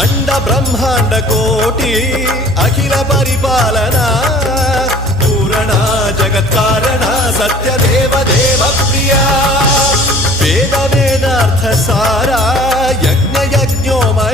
అండ బ్రహ్మాండ కోటి అఖిల పరిపాలన పూరణ జగత్కారణ సత్యదేవ దేవ ప్రియా వేద వేదార్థ సారా యజ్ఞ యజ్ఞోమయ